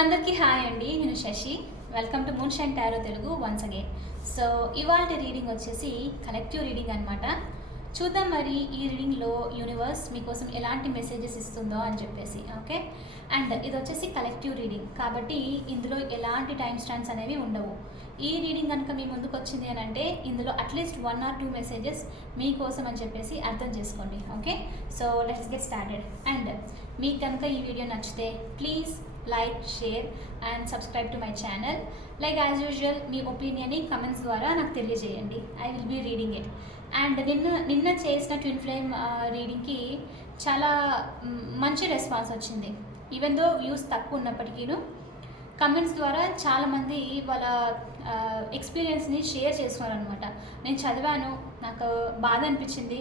అందరికీ హాయ్ అండి. నేను Shashi. Welcome to moon shine tarot Telugu once again. So ఇవాళ రీడింగ్ వచ్చేసి కలెక్టివ్ రీడింగ్ అనమాట. చూద్దాం మరి ఈ రీడింగ్లో యూనివర్స్ మీకోసం ఎలాంటి మెసేజెస్ ఇస్తుందో అని చెప్పేసి. ఓకే, అండ్ ఇది వచ్చేసి కలెక్టివ్ రీడింగ్ కాబట్టి ఇందులో ఎలాంటి టైం స్టాంప్స్ అనేవి ఉండవు. ఈ రీడింగ్ కనుక మీ ముందుకు వచ్చింది అని అంటే ఇందులో అట్లీస్ట్ 1 or 2 మెసేజెస్ మీకోసం అని చెప్పేసి అర్థం చేసుకోండి. Okay, so let's get started. And మీకు కనుక ఈ వీడియో నచ్చితే please like, share and subscribe to my channel. Like as usual మీ ఒపీనియన్ని కమెంట్స్ ద్వారా నాకు తెలియజేయండి. I will be reading it. And నిన్న చేసిన ట్విన్ ఫ్లేమ్ రీడింగ్కి చాలా మంచి రెస్పాన్స్ వచ్చింది. ఈవెన్ దో వ్యూస్ తక్కువ ఉన్నప్పటికీను కమెంట్స్ ద్వారా చాలామంది వాళ్ళ ఎక్స్పీరియన్స్ని షేర్ చేసుకున్నారనమాట. నేను చదివాను, నాకు బాధ అనిపించింది,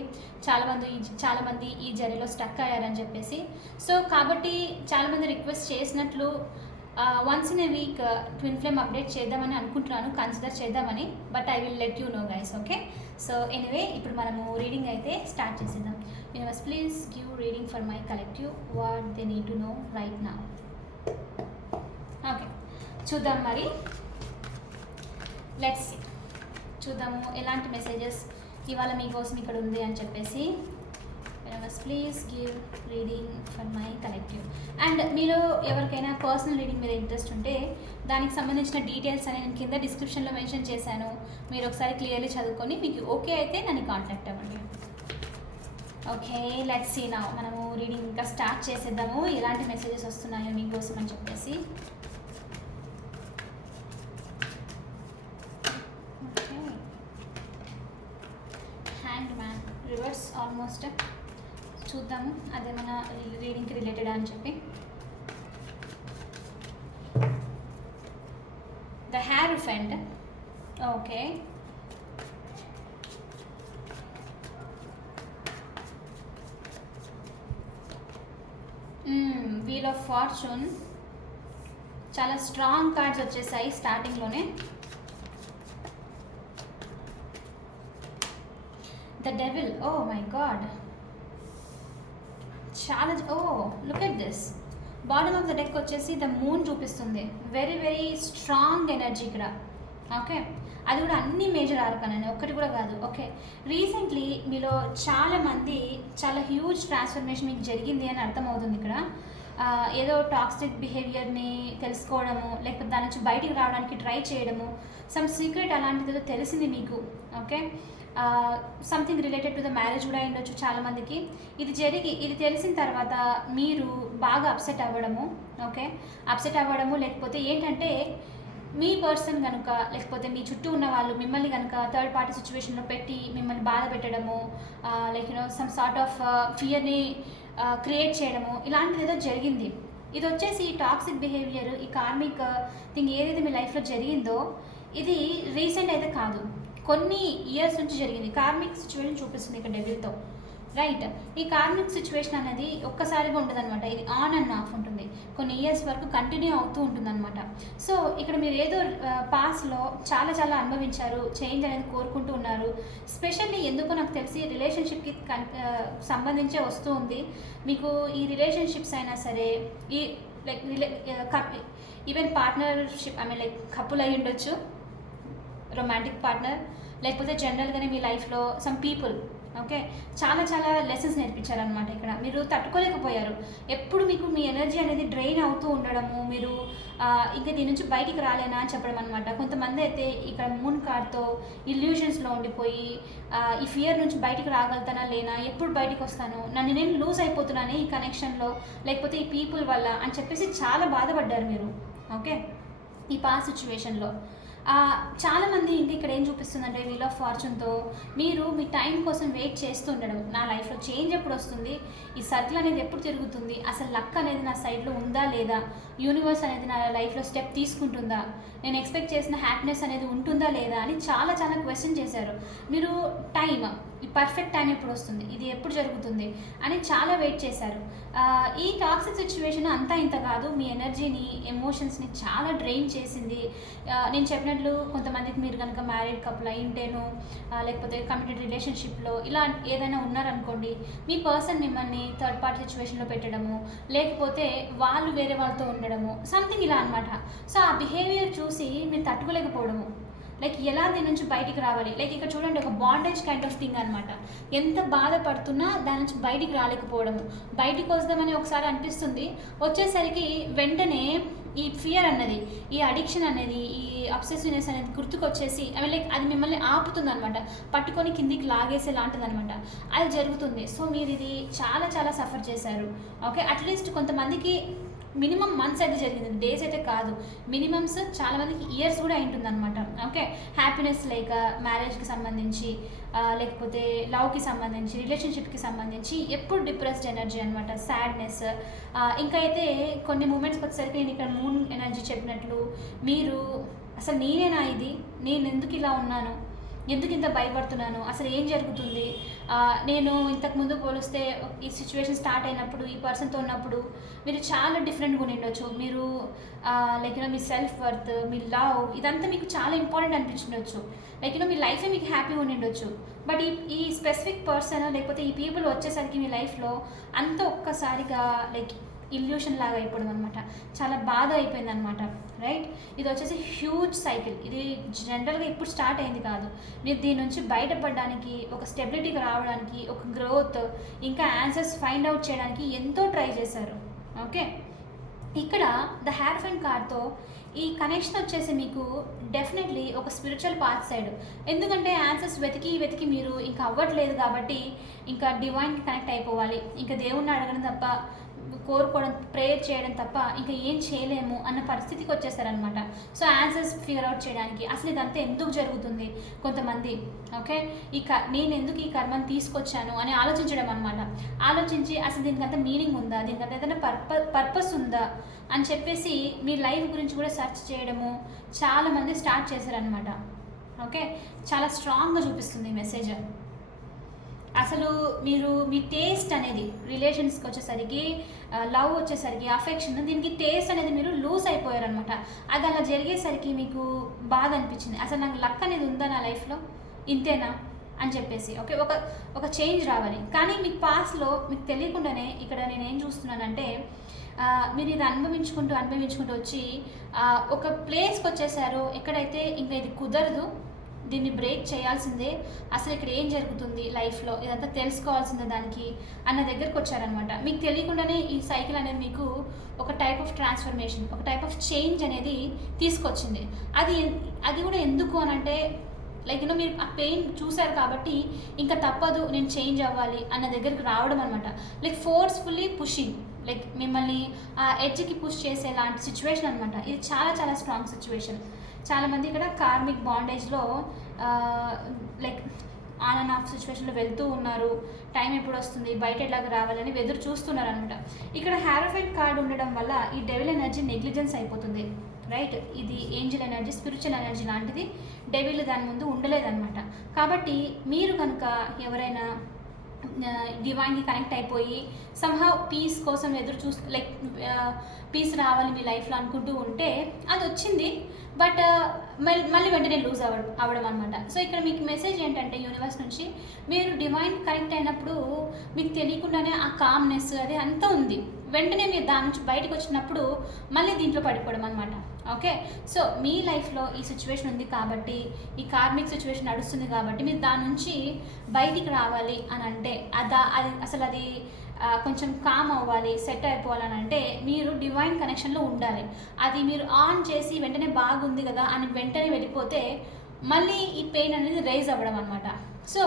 చాలామంది ఈ జర్నీలో స్టక్ అయ్యారని చెప్పేసి. సో కాబట్టి చాలామంది రిక్వెస్ట్ చేసినట్లు once in a week twin flame update చేద్దామని అనుకుంటున్నాను, కన్సిడర్ చేద్దామని. But I will let you know guys. Okay, so anyway ఇప్పుడు మనము రీడింగ్ అయితే స్టార్ట్ చేసేద్దాం. Universe please give reading for my collective what they need to know right now. Okay, చూద్దాం మరి. Let's చూద్దాము ఎలాంటి మెసేజెస్ ఇవాళ మీకోసం ఇక్కడ ఉంది అని చెప్పేసి. Please give reading for my collective. And మీలో ఎవరికైనా పర్సనల్ రీడింగ్ మీద ఇంట్రెస్ట్ ఉంటే దానికి సంబంధించిన డీటెయిల్స్ అని నేను కింద డిస్క్రిప్షన్లో మెన్షన్ చేశాను. మీరు ఒకసారి క్లియర్లీ చదువుకొని మీకు ఓకే అయితే నన్ను కాంటాక్ట్ అవ్వండి. Okay, let's see now. మనము రీడింగ్ ఇంకా స్టార్ట్ చేసేద్దాము. ఎలాంటి మెసేజెస్ వస్తున్నాయో మీకోసం అని చెప్పేసి. రివర్స్ ఆల్మోస్ట్ చూద్దాము అదే మన రీడింగ్కి రిలేటెడ్ అని చెప్పి. The hierophant. Okay, wheel of fortune. చాలా స్ట్రాంగ్ కార్డ్స్ వచ్చేసాయి స్టార్టింగ్లోనే. The devil. Oh my God, చాలా look at this. Bottom of the deck వచ్చేసి ద మూన్ చూపిస్తుంది. వెరీ వెరీ స్ట్రాంగ్ ఎనర్జీ ఇక్కడ. ఓకే, అది కూడా అన్ని మేజర్ ఆర్కాన్, ఒక్కటి కూడా కాదు. ఓకే, రీసెంట్లీ మీలో చాలామంది చాలా హ్యూజ్ ట్రాన్స్ఫర్మేషన్ మీకు జరిగింది అని అర్థమవుతుంది ఇక్కడ. ఏదో టాక్సిక్ బిహేవియర్ని తెలుసుకోవడము, లేకపోతే దాని నుంచి బయటికి రావడానికి ట్రై చేయడము, సమ్ సీక్రెట్ అలాంటిది ఏదో తెలిసింది మీకు. Okay, something related to the marriage కూడా ఉండొచ్చు చాలామందికి. ఇది తెలిసిన తర్వాత మీరు బాగా అప్సెట్ అవ్వడము. ఓకే, అప్సెట్ అవ్వడము, లేకపోతే ఏంటంటే మీ పర్సన్ కనుక లేకపోతే మీ చుట్టూ ఉన్న వాళ్ళు మిమ్మల్ని కనుక థర్డ్ పార్టీ సిచ్యువేషన్లో పెట్టి మిమ్మల్ని బాధ పెట్టడము, లైక్ సమ్ సార్ట్ ఆఫ్ ఫియర్ని క్రియేట్ చేయడము, ఇలాంటిది ఏదో జరిగింది. ఇది వచ్చేసి టాక్సిక్ బిహేవియర్, ఈ కార్మిక్ థింగ్ ఏదైతే మీ లైఫ్లో జరిగిందో ఇది రీసెంట్ అయితే కాదు, కొన్ని ఇయర్స్ నుంచి జరిగింది. కార్మిక్ సిచ్యువేషన్ చూపిస్తుంది ఇక్కడ డెవిల్తో. రైట్, ఈ కార్మిక్ సిచ్యువేషన్ అనేది ఒక్కసారిగా ఉంటుంది అనమాట. ఇది ఆన్ అండ్ ఆఫ్ ఉంటుంది, కొన్ని ఇయర్స్ వరకు కంటిన్యూ అవుతూ ఉంటుంది అనమాట. సో ఇక్కడ మీరు ఏదో పాస్ట్లో చాలా చాలా అనుభవించారు, చేంజ్ అనేది కోరుకుంటూ ఉన్నారు. స్పెషల్లీ ఎందుకో నాకు తెలిసి రిలేషన్షిప్కి సంబంధించే వస్తూ ఉంది మీకు. ఈ రిలేషన్షిప్స్ అయినా సరే, ఈ like even partnership, I mean like couple అయి ఉండొచ్చు, రొమాంటిక్ పార్ట్నర్, లేకపోతే జనరల్గానే మీ లైఫ్లో సమ్ పీపుల్. ఓకే, చాలా చాలా లెసన్స్ నేర్పించారనమాట ఇక్కడ. మీరు తట్టుకోలేకపోయారు, ఎప్పుడు మీకు మీ ఎనర్జీ అనేది డ్రైన్ అవుతూ ఉండడము, మీరు ఇంకా దీని నుంచి బయటికి రాలేనా అని చెప్పడం అనమాట. కొంతమంది అయితే ఇక్కడ మూన్ కార్డ్తో ఇల్యూషన్స్లో ఉండిపోయి ఈ ఫియర్ నుంచి బయటికి రాగలుగుతానా లేనా, ఎప్పుడు బయటికి వస్తాను, నన్ను నేను లూజ్ అయిపోతున్నాను ఈ కనెక్షన్లో, లేకపోతే ఈ పీపుల్ వల్ల అని చెప్పేసి చాలా బాధపడ్డారు మీరు. ఓకే, ఈ పాస్ట్ సిచ్యువేషన్లో చాలామంది ఇంక ఇక్కడ ఏం చూపిస్తుందంటే వీల్ ఆఫ్ ఫార్చ్యూన్తో మీరు మీ టైం కోసం వెయిట్ చేస్తూ ఉండడం. నా లైఫ్లో చేంజ్ ఎప్పుడు వస్తుంది, ఈ సర్కిల్ అనేది ఎప్పుడు తిరుగుతుంది, అసలు లక్ అనేది నా సైడ్లో ఉందా లేదా, యూనివర్స్ అనేది నా లైఫ్లో స్టెప్ తీసుకుంటుందా, నేను ఎక్స్పెక్ట్ చేసిన హ్యాపీనెస్ అనేది ఉంటుందా లేదా అని చాలా చాలా క్వశ్చన్ చేశారు మీరు. ఈ పర్ఫెక్ట్ టైం ఎప్పుడు వస్తుంది, ఇది ఎప్పుడు జరుగుతుంది అని చాలా వెయిట్ చేశారు. ఈ టాక్సిక్ సిచ్యువేషన్ అంతా ఇంత కాదు, మీ ఎనర్జీని ఎమోషన్స్ని చాలా డ్రైన్ చేసింది. నేను చెప్పినట్లు కొంతమందికి మీరు కనుక మ్యారీడ్ కపుల్ అయింటేను లేకపోతే కమిటెడ్ రిలేషన్షిప్లో ఇలా ఏదైనా ఉన్నారనుకోండి, మీ పర్సన్ మిమ్మల్ని థర్డ్ పార్టీ సిచ్యువేషన్లో పెట్టడము, లేకపోతే వాళ్ళు వేరే వాళ్ళతో ఉండడము, సంథింగ్ ఇలా అనమాట. సో ఆ బిహేవియర్ చూసి మీరు తట్టుకోలేకపోవడము, లైక్ ఎలా దీని నుంచి బయటికి రావాలి, లైక్ ఇక్కడ చూడండి ఒక బాండేజ్ కైండ్ ఆఫ్ థింగ్ అనమాట. ఎంత బాధపడుతున్నా దాని నుంచి బయటికి రాలేకపోవడము, బయటికి వద్దామని ఒకసారి అనిపిస్తుంది, వచ్చేసరికి వెంటనే ఈ ఫియర్ అన్నది, ఈ అడిక్షన్ అనేది, ఈ అబ్సెసివ్నెస్ అనేది గుర్తుకొచ్చేసి లైక్ అది మిమ్మల్ని ఆపుతుంది అనమాట, పట్టుకొని కిందికి లాగేసే లాంటిది అనమాట, అది జరుగుతుంది. సో మీరు ఇది చాలా చాలా సఫర్ చేశారు. ఓకే, అట్లీస్ట్ కొంతమందికి మినిమం మంత్స్ అయితే జరిగింది, డేస్ అయితే కాదు, మినిమమ్స్ చాలా మందికి ఇయర్స్ కూడా అయింటుంది అనమాట. ఓకే, హ్యాపీనెస్ లైక్ మ్యారేజ్కి సంబంధించి లేకపోతే లవ్కి సంబంధించి రిలేషన్షిప్కి సంబంధించి ఎప్పుడు డిప్రెస్డ్ ఎనర్జీ అనమాట, సాడ్నెస్. ఇంకా అయితే కొన్ని మూమెంట్స్కి వచ్చేసరికి నేను ఇక్కడ మూన్ ఎనర్జీ చెప్పినట్లు మీరు అసలు నేనేనా ఇది, నేను ఎందుకు ఇలా ఉన్నాను, ఎందుకు ఇంత భయపడుతున్నాను, అసలు ఏం జరుగుతుంది, నేను ఇంతకుముందు పోలిస్తే ఈ సిచ్యువేషన్ స్టార్ట్ అయినప్పుడు ఈ పర్సన్తో ఉన్నప్పుడు మీరు చాలా డిఫరెంట్గా ఉండిండొచ్చు. మీరు లైక్ మీ సెల్ఫ్ వర్త్, మీ లవ్, ఇదంతా మీకు చాలా ఇంపార్టెంట్ అనిపించిండొచ్చు. లైక్ మీ లైఫే మీకు హ్యాపీగా ఉండిండొచ్చు. బట్ ఈ స్పెసిఫిక్ పర్సన్ లేకపోతే ఈ పీపుల్ వచ్చేసరికి మీ లైఫ్లో అంత ఒక్కసారిగా లైక్ ఇల్యూషన్ లాగా అయిపోవడం అనమాట, చాలా బాధ అయిపోయింది అనమాట. రైట్, ఇది వచ్చేసి హ్యూజ్ సైకిల్, ఇది జనరల్గా ఇప్పుడు స్టార్ట్ అయింది కాదు. మీరు దీని నుంచి బయటపడడానికి, ఒక స్టెబిలిటీకి రావడానికి, ఒక గ్రోత్, ఇంకా ఆన్సర్స్ ఫైండ్ అవుట్ చేయడానికి ఎంతో ట్రై చేశారు. ఓకే, ఇక్కడ ద హ్యారఫెంట్ కార్డ్తో ఈ కనెక్షన్ వచ్చేసి మీకు డెఫినెట్లీ ఒక స్పిరిచువల్ పాత్ సైడ్, ఎందుకంటే ఆన్సర్స్ వెతికి వెతికి మీరు ఇంకా అవ్వట్లేదు కాబట్టి ఇంకా డివైన్కి కనెక్ట్ అయిపోవాలి, ఇంకా దేవుణ్ణి అడగడం తప్ప, కోరుకోవడం, ప్రేయర్ చేయడం తప్ప ఇంకా ఏం చేయలేము అన్న పరిస్థితికి వచ్చేసారనమాట. సో ఆన్సర్స్ ఫిగర్ అవుట్ చేయడానికి అసలు ఇదంతా ఎందుకు జరుగుతుంది కొంతమంది, ఓకే, నేను ఎందుకు ఈ కర్మను తీసుకొచ్చాను అని ఆలోచించడం అనమాట. ఆలోచించి అసలు దీనికంతా మీనింగ్ ఉందా, దీనికంతా ఏదైనా పర్పస్ ఉందా అని చెప్పేసి మీ లైఫ్ గురించి కూడా సెర్చ్ చేయడము చాలామంది స్టార్ట్ చేశారనమాట. ఓకే, చాలా స్ట్రాంగ్గా చూపిస్తుంది ఈ మెసేజ్. అసలు మీరు మీ టేస్ట్ అనేది రిలేషన్స్కి వచ్చేసరికి, లవ్ వచ్చేసరికి, అఫెక్షన్, దీనికి టేస్ట్ అనేది మీరు లూజ్ అయిపోయారనమాట. అది అలా జరిగేసరికి మీకు బాధ అనిపించింది, అసలు నాకు లక్ అనేది ఉందా నా లైఫ్లో, ఇంతేనా అని చెప్పేసి. ఓకే, ఒక చేంజ్ రావాలి. కానీ మీకు పాస్ట్లో మీకు తెలియకుండానే ఇక్కడ నేను ఏం చూస్తున్నానంటే, మీరు ఇది అనుభవించుకుంటూ వచ్చి ఒక ప్లేస్కి వచ్చేసారు ఎక్కడైతే ఇంకా ఇది కుదరదు, దీన్ని బ్రేక్ చేయాల్సిందే, అసలు ఇక్కడ ఏం జరుగుతుంది లైఫ్లో ఇదంతా తెలుసుకోవాల్సిందే దానికి అన్న దగ్గరకు వచ్చారనమాట. మీకు తెలియకుండానే ఈ సైకిల్ అనేది మీకు ఒక టైప్ ఆఫ్ ట్రాన్స్ఫర్మేషన్, ఒక టైప్ ఆఫ్ చేంజ్ అనేది తీసుకొచ్చింది. అది కూడా ఎందుకు అనంటే లైక్ మీరు ఆ పెయిన్ చూశారు కాబట్టి ఇంకా తప్పదు, నేను చేంజ్ అవ్వాలి అన్న దగ్గరికి రావడం అనమాట. లైక్ ఫోర్స్ఫుల్లీ పుషింగ్, లైక్ మిమ్మల్ని ఆ ఎడ్జ్కి పుష్ చేసే లాంటి సిచ్యువేషన్ అనమాట. ఇది చాలా చాలా స్ట్రాంగ్ సిచ్యువేషన్. చాలామంది ఇక్కడ కార్మిక్ బాండేజ్లో లైక్ ఆన్ అండ్ ఆఫ్ సిచ్యువేషన్లో వెళ్తూ ఉన్నారు, టైం ఎప్పుడు వస్తుంది, బయట ఎలాగ రావాలని ఎదురు చూస్తున్నారు అనమాట. ఇక్కడ హ్యారోఫెంట్ కార్డ్ ఉండడం వల్ల ఈ డెవిల్ ఎనర్జీ నెగ్లిజెన్స్ అయిపోతుంది. రైట్, ఇది ఏంజల్ ఎనర్జీ, స్పిరిచువల్ ఎనర్జీ లాంటిది, డెవిల్ దాని ముందు ఉండలేదన్నమాట. కాబట్టి మీరు కనుక ఎవరైనా డివైన్కి కనెక్ట్ అయిపోయి సమ్హౌ పీస్ కోసం ఎదురు లైక్ పీస్ రావాలి మీ లైఫ్లో అనుకుంటూ ఉంటే అది వచ్చింది, బట్ మళ్ళీ వెంటనే లూజ్ అవ్వడం అనమాట. సో ఇక్కడ మీకు మెసేజ్ ఏంటంటే యూనివర్స్ నుంచి, మీరు డివైన్ కనెక్ట్ అయినప్పుడు మీకు తెలియకుండానే ఆ కామ్నెస్ అది అంతా ఉంది, వెంటనే మీరు దాని నుంచి బయటకు వచ్చినప్పుడు మళ్ళీ దీంట్లో పడిపోవడం అనమాట. ఓకే, సో మీ లైఫ్లో ఈ సిచ్యువేషన్ ఉంది కాబట్టి, ఈ కార్మిక్ సిచ్యువేషన్ నడుస్తుంది కాబట్టి మీరు దాని నుంచి బయటికి రావాలి అని అంటే అది కొంచెం కామ్ అవ్వాలి, సెట్ అయిపోవాలని అంటే మీరు డివైన్ కనెక్షన్లో ఉండాలి. అది మీరు ఆన్ చేసి వెంటనే బాగుంది కదా అని వెంటనే వెళ్ళిపోతే మళ్ళీ ఈ పెయిన్ అనేది రైజ్ అవ్వడం అనమాట. సో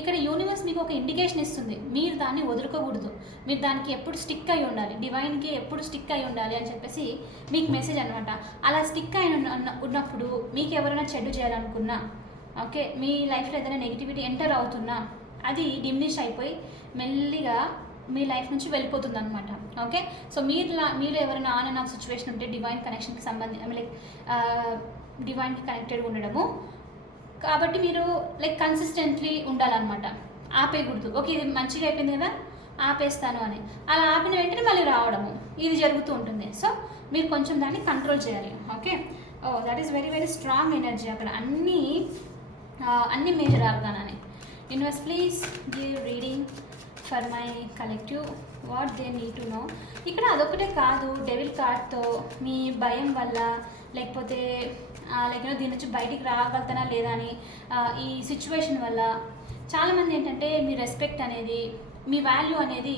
ఇక్కడ యూనివర్స్ మీకు ఒక ఇండికేషన్ ఇస్తుంది, మీరు దాన్ని వదులుకోకూడదు, మీరు దానికి ఎప్పుడు స్టిక్ అయి ఉండాలి, డివైన్కి ఎప్పుడు స్టిక్ అయి ఉండాలి అని చెప్పేసి మీకు మెసేజ్ అనమాట. అలా స్టిక్ అయి ఉన్నప్పుడు మీకు ఎవరైనా చెడు చేయాలనుకున్నా, ఓకే, మీ లైఫ్లో ఏదైనా నెగిటివిటీ ఎంటర్ అవుతున్నా అది డిమినిష్ అయిపోయి మెల్లిగా మీ లైఫ్ నుంచి వెళ్ళిపోతుంది అనమాట. ఓకే, సో మీరు ఎవరైనా ఆన్ అండ్ ఆఫ్ సిచ్యువేషన్ ఉంటే డివైన్ కనెక్షన్కి సంబంధించి లైక్ డివైన్కి కనెక్టెడ్ ఉండడము, కాబట్టి మీరు లైక్ కన్సిస్టెంట్లీ ఉండాలన్నమాట. ఆపేయకూడదు. ఓకే, ఇది మంచిగా అయిపోయింది కదా ఆపేస్తాను అని, అలా ఆపిన వెంటనే మళ్ళీ రావడము ఇది జరుగుతూ ఉంటుంది. సో మీరు కొంచెం దాన్ని కంట్రోల్ చేయాలి. Okay, that is very very strong energy అక్కడ అన్ని మేజర్ ఆర్గానాని. Universe please give reading for my collective what they need to know. ఇక్కడ అదొకటే కాదు, డెవిల్ కార్డ్తో మీ భయం వల్ల లేకపోతే లైక్ దీని నుంచి బయటికి రాగలుగుతానా లేదా అని ఈ సిచ్యువేషన్ వల్ల చాలామంది ఏంటంటే మీ రెస్పెక్ట్ అనేది, మీ వాల్యూ అనేది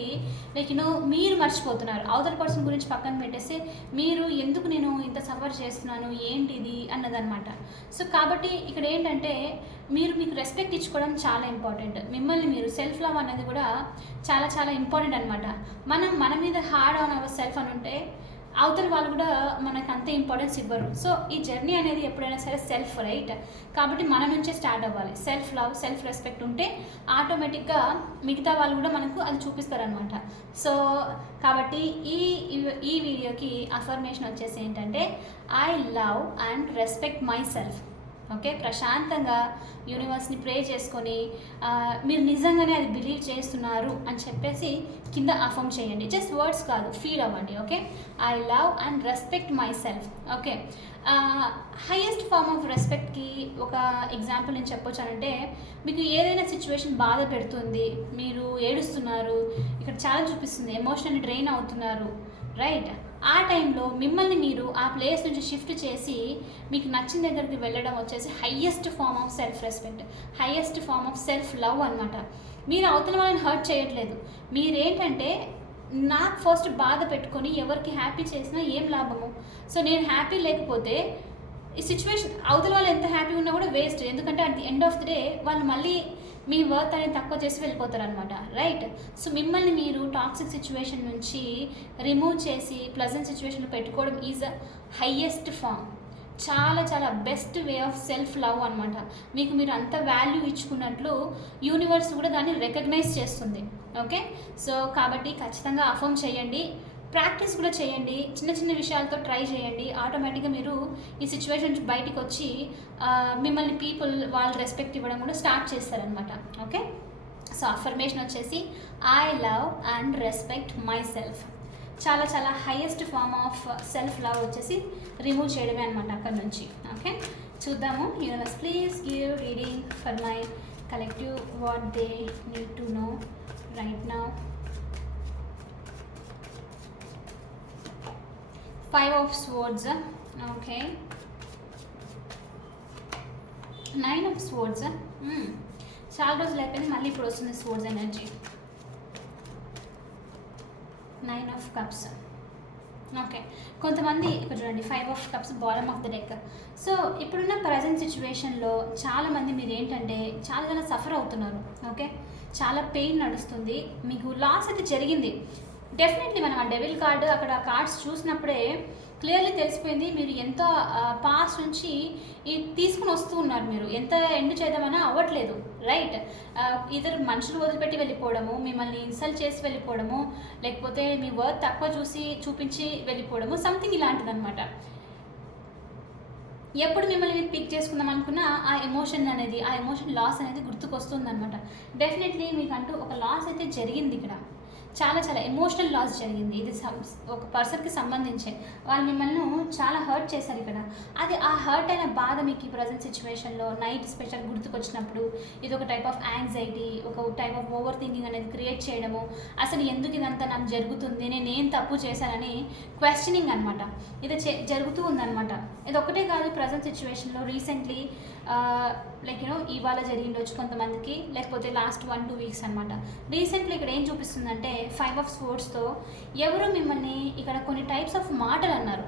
లైక్ మీరు మర్చిపోతున్నారు. అవతల పర్సన్ గురించి పక్కన పెట్టేస్తే మీరు ఎందుకు నేను ఇంత సఫర్ చేస్తున్నాను ఏంటిది అన్నదనమాట. సో కాబట్టి ఇక్కడ ఏంటంటే మీకు రెస్పెక్ట్ ఇచ్చుకోవడం చాలా ఇంపార్టెంట్. మిమ్మల్ని మీరు సెల్ఫ్ లవ్ అనేది కూడా చాలా చాలా ఇంపార్టెంట్ అనమాట. మన మీద హార్డ్ ఆన్ అవర్ సెల్ఫ్ అని ఉంటే అవతల వాళ్ళు కూడా మనకు అంతే ఇంపార్టెన్స్ ఇవ్వరు. సో ఈ జర్నీ అనేది ఎప్పుడైనా సరే సెల్ఫ్ రైట్, కాబట్టి మన నుంచే స్టార్ట్ అవ్వాలి. సెల్ఫ్ లవ్, సెల్ఫ్ రెస్పెక్ట్ ఉంటే ఆటోమేటిక్గా మిగతా వాళ్ళు కూడా మనకు అది చూపిస్తారనమాట. సో కాబట్టి ఈ వీడియోకి అఫర్మేషన్ వచ్చేసి ఏంటంటే I love and respect myself. Okay, ప్రశాంతంగా యూనివర్స్ని ప్రే చేసుకొని మీరు నిజంగానే అది బిలీవ్ చేస్తున్నారు అని చెప్పేసి కింద అఫర్మ్ చేయండి. జస్ట్ వర్డ్స్ కాదు, ఫీల్ అవ్వండి. Okay, I love and respect myself. Okay, highest form of రెస్పెక్ట్కి ఒక ఎగ్జాంపుల్ నేను చెప్పొచ్చానంటే, మీకు ఏదైనా సిచ్యువేషన్ బాధ పెడుతుంది, మీరు ఏడుస్తున్నారు, ఇక్కడ చాలా చూపిస్తుంది ఎమోషనల్లీ డ్రైన్ అవుతున్నారు, రైట్? ఆ టైంలో మిమ్మల్ని మీరు ఆ ప్లేస్ నుంచి షిఫ్ట్ చేసి మీకు నచ్చిన దగ్గరికి వెళ్ళడం వచ్చేసి highest form of self respect, highest form of self love అనమాట. మీరు అవతల వాళ్ళని హర్ట్ చేయట్లేదు. మీరేంటంటే నాకు ఫస్ట్ బాధ పెట్టుకొని ఎవరికి హ్యాపీ చేసినా ఏం లాభము? సో నేను హ్యాపీ లేకపోతే ఈ సిచ్యువేషన్ అవతల వాళ్ళు ఎంత హ్యాపీ ఉన్నా కూడా వేస్ట్. ఎందుకంటే at the end of the day వాళ్ళు మళ్ళీ మీ వర్త్ అనేది తక్కువ చేసి వెళ్ళిపోతారనమాట, రైట్? సో మిమ్మల్ని మీరు టాక్సిక్ సిచ్యువేషన్ నుంచి రిమూవ్ చేసి ప్లజెంట్ సిచ్యువేషన్లో పెట్టుకోవడం ఈజ్ అ హైయెస్ట్ ఫామ్. చాలా చాలా best way of self love అనమాట. మీకు మీరు అంత వాల్యూ ఇచ్చుకున్నట్లు యూనివర్స్ కూడా దాన్ని రికగ్నైజ్ చేస్తుంది. ఓకే, సో కాబట్టి ఖచ్చితంగా అఫర్మ్ చేయండి, ప్రాక్టీస్ కూడా చేయండి, చిన్న చిన్న విషయాలతో ట్రై చేయండి. ఆటోమేటిక్గా మీరు ఈ సిచ్యువేషన్ నుంచి బయటికి వచ్చి మిమ్మల్ని పీపుల్ వాళ్ళు రెస్పెక్ట్ ఇవ్వడం కూడా స్టార్ట్ చేస్తారనమాట. ఓకే, సో అఫర్మేషన్ వచ్చేసి I love and respect myself. చాలా చాలా highest form of self love వచ్చేసి రిమూవ్ చేయడమే అనమాట అక్కడ నుంచి. ఓకే, చూద్దాము. Universe please give reading for my collective what they need to know right now. 5 of swords. Okay, 9 of swords. చాలా రోజులు అయిపోయింది, మళ్ళీ ఇప్పుడు వస్తుంది swords energy. 9 of cups. Okay, కొంతమంది ఇక్కడ చూడండి 5 of cups bottom of the deck. So ఇప్పుడున్న ప్రజెంట్ సిచ్యువేషన్లో చాలామంది మీరు ఏంటంటే చాలా చాలా సఫర్ అవుతున్నారు. ఓకే, చాలా పెయిన్ నడుస్తుంది, మీకు లాస్ అయితే జరిగింది. డెఫినెట్లీ మనం ఆ డెవిల్ కార్డు అక్కడ కార్డ్స్ చూసినప్పుడే క్లియర్లీ తెలిసిపోయింది మీరు ఎంత పాస్ట్ నుంచి ఈ తీసుకుని వస్తూ ఉన్నారు. మీరు ఎంత ఎండ్ చేద్దామన్నా అవ్వట్లేదు, రైట్? ఇద్దరు మనుషులు వదిలిపెట్టి వెళ్ళిపోవడము, మిమ్మల్ని ఇన్సల్ట్ చేసి వెళ్ళిపోవడము, లేకపోతే మీ వర్త్ తక్కువ చూపించి వెళ్ళిపోవడము, సంథింగ్ ఇలాంటిది అనమాట. ఎప్పుడు మిమ్మల్ని మీరు పిక్ చేసుకుందాం అనుకున్నా ఆ ఎమోషన్ లాస్ అనేది గుర్తుకొస్తుంది అనమాట. డెఫినెట్లీ మీకంటూ ఒక లాస్ అయితే జరిగింది ఇక్కడ, చాలా చాలా ఎమోషనల్ లాస్ జరిగింది. ఇది ఒక పర్సన్కి సంబంధించే వాళ్ళు మిమ్మల్ని చాలా హర్ట్ చేశారు ఇక్కడ. అది ఆ హర్ట్ అయిన బాధ మీకు ఈ ప్రజెంట్ సిచ్యువేషన్లో నైట్ స్పెషల్ గుర్తుకొచ్చినప్పుడు ఇది ఒక టైప్ ఆఫ్ యాంగ్జైటీ, ఒక టైప్ ఆఫ్ ఓవర్ థింకింగ్ అనేది క్రియేట్ చేయడము, అసలు ఎందుకు ఇదంతా నాకు జరుగుతుంది, నేను ఏం తప్పు చేశానని క్వశ్చనింగ్ అనమాట. ఇది జరుగుతూ ఉందన్నమాట. ఇది ఒకటే కాదు, ప్రజెంట్ సిచ్యువేషన్లో రీసెంట్లీ లైక్ ఇవాళ జరిగిండొచ్చు కొంతమందికి, లేకపోతే లాస్ట్ 1-2 వీక్స్ అనమాట. రీసెంట్లీ ఇక్కడ ఏం చూపిస్తుందంటే 5 of swordsతో ఎవరు మిమ్మల్ని ఇక్కడ కొన్ని టైప్స్ ఆఫ్ మాటలు అన్నారు,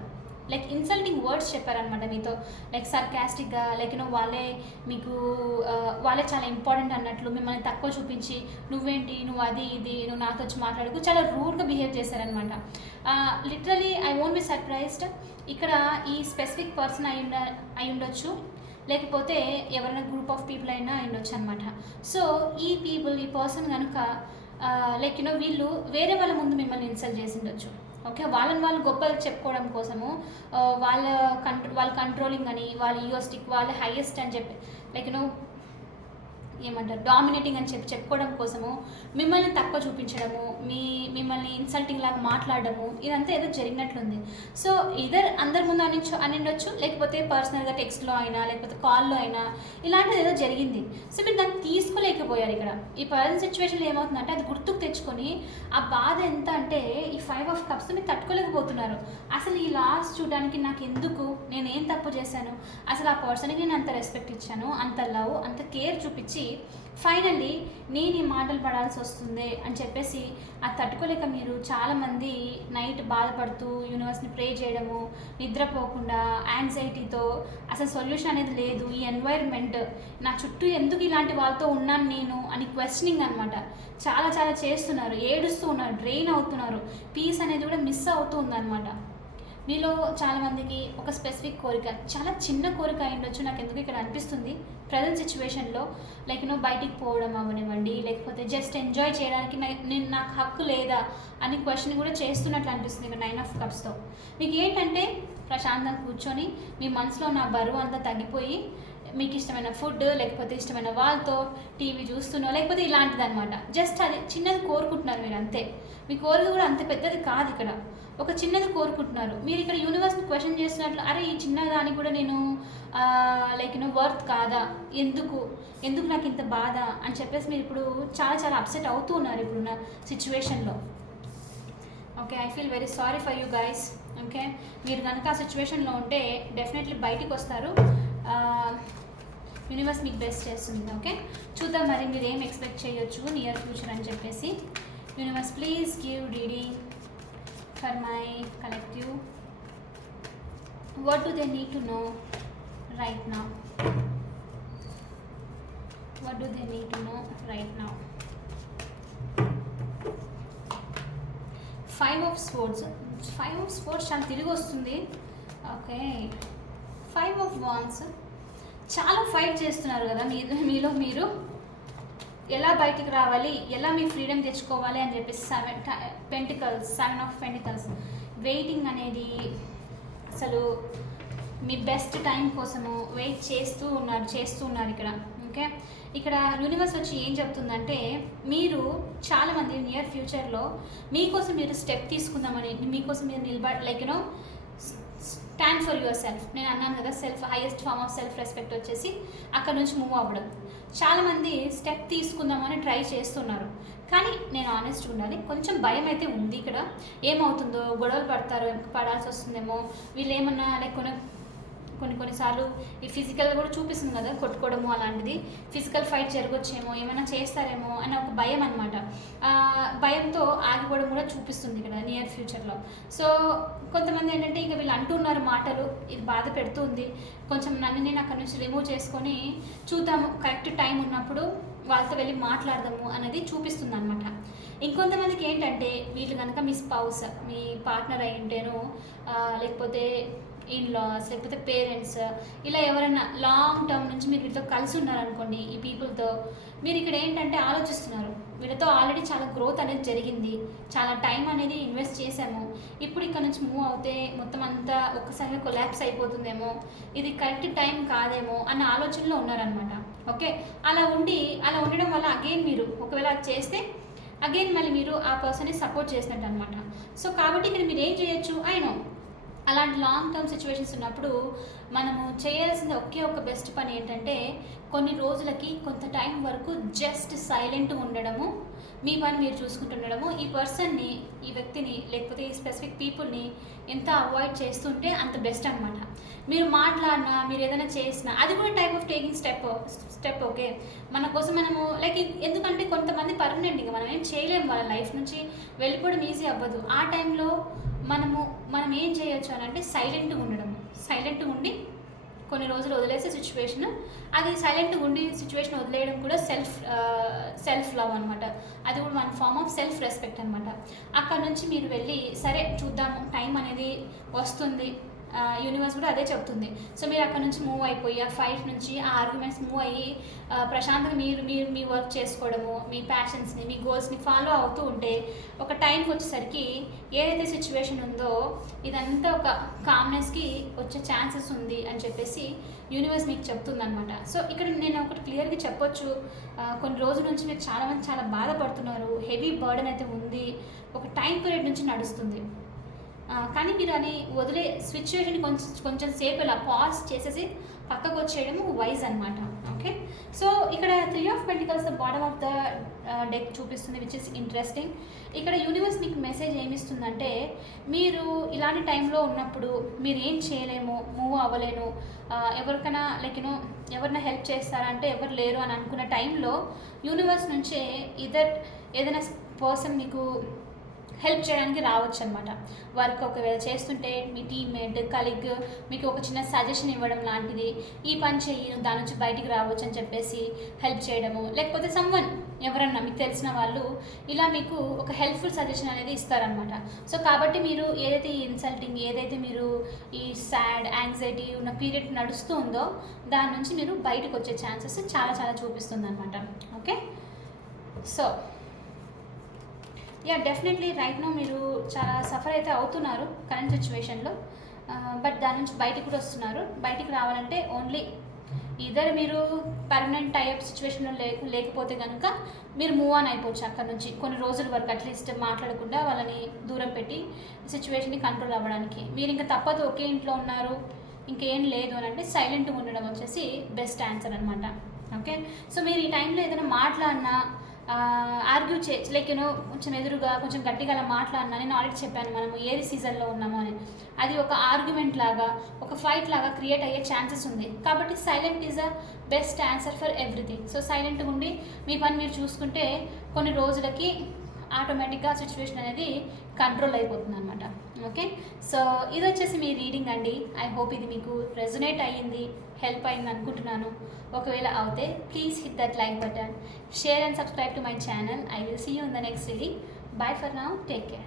లైక్ ఇన్సల్టింగ్ వర్డ్స్ చెప్పారనమాట మీతో, లైక్ సర్కాస్టిక్గా, లైక్ వాళ్ళే మీకు వాళ్ళే చాలా ఇంపార్టెంట్ అన్నట్లు మిమ్మల్ని తక్కువ చూపించి నువ్వేంటి, నువ్వు అది ఇది, నువ్వు నాతో వచ్చి మాట్లాడుకు చాలా రూడ్గా బిహేవ్ చేశారనమాట. Literally I won't be surprised. ఇక్కడ ఈ స్పెసిఫిక్ పర్సన్ అయి ఉండొచ్చు, లేకపోతే ఎవరైనా గ్రూప్ ఆఫ్ పీపుల్ అయినా ఉండొచ్చు అనమాట. సో ఈ పర్సన్ కనుక లైక్ వీళ్ళు వేరే వాళ్ళ ముందు మిమ్మల్ని ఇన్సల్ట్ చేసి ఉండొచ్చు. ఓకే, వాళ్ళని వాళ్ళు గొప్పలు చెప్పుకోవడం కోసము వాళ్ళ కంట్రోలింగ్ అని, వాళ్ళ ఈగోస్టిక్, వాళ్ళ హైయెస్ట్ అని చెప్పి లైక్ ఏమంటారు డామినేటింగ్ అని చెప్పుకోవడం కోసము మిమ్మల్ని తక్కువ చూపించడము, మిమ్మల్ని ఇన్సల్టింగ్ లాగా మాట్లాడడము, ఇదంతా ఏదో జరిగినట్లుంది. సో ఇదర్ అందరి ముందు అనిండొచ్చు, లేకపోతే పర్సనల్గా టెక్స్ట్లో అయినా లేకపోతే కాల్లో అయినా ఇలాంటిది ఏదో జరిగింది. సో మీరు దాన్ని తీసుకోలేకపోయారు. ఇక్కడ ఈ ప్రజెంట్ సిచ్యువేషన్లో ఏమవుతుందంటే అది గుర్తుకు తెచ్చుకొని ఆ బాధ ఎంత అంటే ఈ 5 of Cups మీరు తట్టుకోలేకపోతున్నారు. అసలు ఈ లాస్ట్ చూడడానికి నాకు ఎందుకు, నేనేం తప్పు చేశాను, అసలు ఆ పర్సన్కి నేను అంత రెస్పెక్ట్ ఇచ్చాను, అంత లవ్, అంత కేర్ చూపించి ఫైనల్లీ నేను ఈ మాటలు పడాల్సి వస్తుంది అని చెప్పేసి అది తట్టుకోలేక మీరు చాలామంది నైట్ బాధపడుతూ యూనివర్స్ని ప్రే చేయడము, నిద్రపోకుండా యాంగ్జైటీతో అసలు సొల్యూషన్ అనేది లేదు, ఈ ఎన్వైర్న్మెంట్ నా చుట్టూ ఎందుకు ఇలాంటి వాళ్ళతో ఉన్నాను నేను అని క్వశ్చనింగ్ అనమాట. చాలా చాలా చేస్తున్నారు, ఏడుస్తూ ఉన్నారు, డ్రెయిన్ అవుతున్నారు, పీస్ అనేది కూడా మిస్ అవుతూ ఉందన్నమాట. మీలో చాలామందికి ఒక స్పెసిఫిక్ కోరిక, చాలా చిన్న కోరిక అయ్యుండొచ్చు, నాకు ఎందుకు ఇక్కడ అనిపిస్తుంది ప్రజెంట్ సిచ్యువేషన్లో లైక్ బయటికి పోవడం అవనివ్వండి, లేకపోతే జస్ట్ ఎంజాయ్ చేయడానికి నాకు హక్కు లేదా అని క్వశ్చన్ కూడా చేస్తున్నట్లు అనిపిస్తుంది ఇక్కడ 9 of Cupsతో. మీకు ఏంటంటే ప్రశాంతంగా కూర్చొని మీ మనసులో నా బరువు అంతా తగ్గిపోయి మీకు ఇష్టమైన ఫుడ్ లేకపోతే ఇష్టమైన వాళ్ళతో టీవీ చూస్తున్నో లేకపోతే ఇలాంటిది అనమాట. జస్ట్ అది చిన్నది కోరుకుంటున్నారు మీరు అంతే. మీ కోరిక కూడా అంత పెద్దది కాదు, ఇక్కడ ఒక చిన్నది కోరుకుంటున్నారు మీరు. ఇక్కడ యూనివర్స్ని క్వశ్చన్ చేస్తున్నట్లు, అరే ఈ చిన్నదానికి కూడా నేను లైక్ వర్త్ కాదా, ఎందుకు నాకు ఇంత బాధ అని చెప్పేసి మీరు ఇప్పుడు చాలా చాలా అప్సెట్ అవుతూ ఉన్నారు ఇప్పుడున్న సిచ్యువేషన్లో. Okay, I feel very sorry for you guys. Okay, మీరు కనుక ఆ సిచ్యువేషన్లో ఉంటే డెఫినెట్లీ బయటికి వస్తారు, యూనివర్స్ మీకు బెస్ట్ చేస్తుంది. ఓకే, చూద్దాం మరి మీరు ఏం ఎక్స్పెక్ట్ చేయొచ్చు నియర్ ఫ్యూచర్ అని చెప్పేసి. Universe please give reading for my collective. What do they need to know right now? What do they need to know right now? 5 of Swords. 5 of Swords చాలా తిరిగి వస్తుంది. Okay, 5 of Wands. చాలా fight చేస్తున్నారు కదా మీలో మీరు, ఎలా బయటికి రావాలి, ఎలా మీ ఫ్రీడమ్ తెచ్చుకోవాలి అని చెప్పేసి 7 of Pentacles. వెయిటింగ్ అనేది అసలు మీ బెస్ట్ టైం కోసము వెయిట్ చేస్తూ ఉన్నారు ఇక్కడ. ఓకే, ఇక్కడ యూనివర్స్ వచ్చి ఏం చెప్తుందంటే మీరు చాలామంది నియర్ ఫ్యూచర్లో మీకోసం మీరు స్టెప్ తీసుకుందామని, మీకోసం మీరు like stand for yourself. నేను అన్నాను కదా, highest form of self respect వచ్చేసి అక్కడ నుంచి మూవ్ అవ్వడం. చాలామంది స్టెప్ తీసుకుందామని ట్రై చేస్తున్నారు, కానీ నేను ఆనెస్ట్ ఉండాలి, కొంచెం భయం అయితే ఉంది ఇక్కడ. ఏమవుతుందో, గొడవలు పడాల్సి వస్తుందేమో, వీళ్ళు ఏమన్నా లైక్ కొన్నిసార్లు ఈ ఫిజికల్ కూడా చూపిస్తుంది కదా, కొట్టుకోవడము అలాంటిది, ఫిజికల్ ఫైట్ జరగొచ్చేమో, ఏమైనా చేస్తారేమో అనే ఒక భయం అనమాట. భయంతో ఆగిపోవడం కూడా చూపిస్తుంది ఇక్కడ నియర్ ఫ్యూచర్లో. సో కొంతమంది ఏంటంటే ఇక వీళ్ళు అంటున్నారు మాటలు, ఇది బాధ పెడుతుంది, కొంచెం నన్ను నేను అక్కడి నుంచి రిమూవ్ చేసుకొని చూద్దాము, కరెక్ట్ టైం ఉన్నప్పుడు వాళ్ళతో వెళ్ళి మాట్లాడదాము అనేది చూపిస్తుంది అనమాట. ఇంకొంతమందికి ఏంటంటే వీళ్ళు కనుక మీ స్పౌస్, మీ పార్ట్నర్ అయి ఉంటేనో లేకపోతే ఇన్లాస్ లేకపోతే పేరెంట్స్, ఇలా ఎవరైనా లాంగ్ టర్మ్ నుంచి మీరు వీటితో కలిసి ఉన్నారనుకోండి, ఈ పీపుల్తో మీరు ఇక్కడ ఏంటంటే ఆలోచిస్తున్నారు, వీళ్ళతో ఆల్రెడీ చాలా గ్రోత్ అనేది జరిగింది, చాలా టైం అనేది ఇన్వెస్ట్ చేసాము, ఇప్పుడు ఇక్కడ నుంచి మూవ్ అవుతే మొత్తం అంతా ఒక్కసారిగా కొలాప్స్ అయిపోతుందేమో, ఇది కరెక్ట్ టైం కాదేమో అన్న ఆలోచనలో ఉన్నారనమాట. ఓకే, అలా ఉండడం వల్ల అగైన్ మీరు ఒకవేళ అది చేస్తే అగైన్ మళ్ళీ మీరు ఆ పర్సన్ని సపోర్ట్ చేసినట్టు అనమాట. సో కాబట్టి ఇక్కడ మీరు ఏం చేయొచ్చు, అలాంటి లాంగ్ టర్మ్ సిచ్యువేషన్స్ ఉన్నప్పుడు మనము చేయాల్సిన ఒక బెస్ట్ పని ఏంటంటే కొన్ని రోజులకి కొంత టైం వరకు జస్ట్ సైలెంట్గా ఉండడము, మీ పని మీరు చూసుకుంటుండడము, ఈ పర్సన్ని, ఈ వ్యక్తిని లేకపోతే ఈ స్పెసిఫిక్ పీపుల్ని ఎంత అవాయిడ్ చేస్తుంటే అంత బెస్ట్ అనమాట. మీరు మాట్లాడినా, మీరు ఏదైనా చేసినా అది కూడా type of taking step. Okay, మన కోసం మనము లైక్ ఎందుకంటే కొంతమంది పర్మనెంట్గా మనం ఏం చేయలేము, వాళ్ళ లైఫ్ నుంచి వెళ్ళిపోవడం ఈజీ అవ్వదు. ఆ టైంలో మనం ఏం చేయొచ్చు అని అంటే సైలెంట్గా ఉండి కొన్ని రోజులు వదిలేసే సిచ్యువేషన్, అది సైలెంట్గా ఉండి సిచ్యువేషన్ వదిలేయడం కూడా సెల్ఫ్ లవ్ అనమాట. అది కూడా one form of self respect అనమాట. అక్కడ నుంచి మీరు వెళ్ళి సరే చూద్దాము, టైం అనేది వస్తుంది, యూనివర్స్ కూడా అదే చెప్తుంది. సో మీరు అక్కడ నుంచి మూవ్ అయిపోయి ఆ ఫైట్ నుంచి ఆ ఆర్గ్యుమెంట్స్ మూవ్ అయ్యి ప్రశాంతంగా మీరు మీరు మీ వర్క్ చేసుకోవడము, మీ ప్యాషన్స్ని, మీ గోల్స్ని ఫాలో అవుతూ ఉంటే ఒక టైంకి వచ్చేసరికి ఏదైతే సిచ్యువేషన్ ఉందో ఇదంతా ఒక కామ్నెస్కి వచ్చే ఛాన్సెస్ ఉంది అని చెప్పేసి యూనివర్స్ మీకు చెప్తుందనమాట. సో ఇక్కడ నేను ఒకటి క్లియర్గా చెప్పొచ్చు, కొన్ని రోజుల నుంచి మీరు చాలామంది చాలా బాధపడుతున్నారు, హెవీ బర్డెన్ అయితే ఉంది, ఒక టైం పీరియడ్ నుంచి నడుస్తుంది. కానీ మీరు అని వదిలే సిచ్యువేషన్ కొంచెం సేపు ఇలా పాజ్ చేసేసి పక్కకు వచ్చేయడము వైజ్ అనమాట. ఓకే, సో ఇక్కడ 3 of pentacles the bottom of the deck చూపిస్తుంది, విచ్ ఇస్ ఇంట్రెస్టింగ్. ఇక్కడ యూనివర్స్ మీకు మెసేజ్ ఏమిస్తుందంటే మీరు ఇలాంటి టైంలో ఉన్నప్పుడు మీరు ఏం చేయలేము, మూవ్ అవ్వలేను, ఎవరికైనా లైక్ ఎవరైనా హెల్ప్ చేస్తారంటే ఎవరు లేరు అని అనుకున్న టైంలో యూనివర్స్ నుంచే ఏదైనా పర్సన్ మీకు హెల్ప్ చేయడానికి రావచ్చు అనమాట. వర్క్ ఒకవేళ చేస్తుంటే మీ టీమ్మేట్, కలీగ్ మీకు ఒక చిన్న సజెషన్ ఇవ్వడం లాంటిది, ఈ పని చెయ్యి దాని నుంచి బయటికి రావచ్చు అని చెప్పేసి హెల్ప్ చేయడము, లేకపోతే సమ్వన్ ఎవరన్నా మీకు తెలిసిన వాళ్ళు ఇలా మీకు ఒక హెల్ప్ఫుల్ సజెషన్ అనేది ఇస్తారనమాట. సో కాబట్టి మీరు ఏదైతే ఈ ఇన్సల్టింగ్, ఏదైతే మీరు ఈ సాడ్, యాంగ్జైటీ ఉన్న పీరియడ్ నడుస్తూ ఉందో దాని నుంచి మీరు బయటకు వచ్చే ఛాన్సెస్ చాలా చాలా చూపిస్తుంది అనమాట. Okay, so definitely right no మీరు చాలా సఫర్ అయితే అవుతున్నారు కరెంట్ సిచ్యువేషన్లో, బట్ దాని నుంచి బయటికి కూడా వస్తున్నారు. బయటికి రావాలంటే ఓన్లీ ఇద్దరు మీరు పర్మనెంట్ టైప్ సిచ్యువేషన్లో లేకపోతే కనుక మీరు మూవ్ ఆన్ అయిపోవచ్చు అక్కడ నుంచి కొన్ని రోజుల వరకు, అట్లీస్ట్ మాట్లాడకుండా వాళ్ళని దూరం పెట్టి సిచ్యువేషన్ని కంట్రోల్ అవ్వడానికి. మీరు ఇంకా తప్పదు, ఒకే ఇంట్లో ఉన్నారు, ఇంకేం లేదు అని అంటే సైలెంట్గా ఉండడం వచ్చేసి బెస్ట్ ఆన్సర్ అనమాట. ఓకే, సో మీరు ఈ టైంలో ఏదైనా మాట్లాడినా ఆర్గ్యూ లైక్ కొంచెం ఎదురుగా కొంచెం గట్టిగా అలా మాట్లాడినా, నేను ఆల్రెడీ చెప్పాను మనము ఏ సీజన్లో ఉన్నాము అని, అది ఒక ఆర్గ్యుమెంట్ లాగా, ఒక ఫైట్ లాగా క్రియేట్ అయ్యే ఛాన్సెస్ ఉంది. కాబట్టి silent is a best answer for everything. So సైలెంట్గా ఉండి మీ పని మీరు చూసుకుంటే కొన్ని రోజులకి ఆటోమేటిక్గా సిచ్యువేషన్ అనేది కంట్రోల్ అయిపోతుంది అనమాట. ఓకే, సో ఇది వచ్చేసి మీ రీడింగ్ అండి. ఐ హోప్ ఇది మీకు రెజొనేట్ అయ్యింది, హెల్ప్ అయింది అనుకుంటున్నాను. ఒకవేళ అవుతే please hit that like button, share and subscribe to my channel. I will see you in the next reading. Bye for now, take care.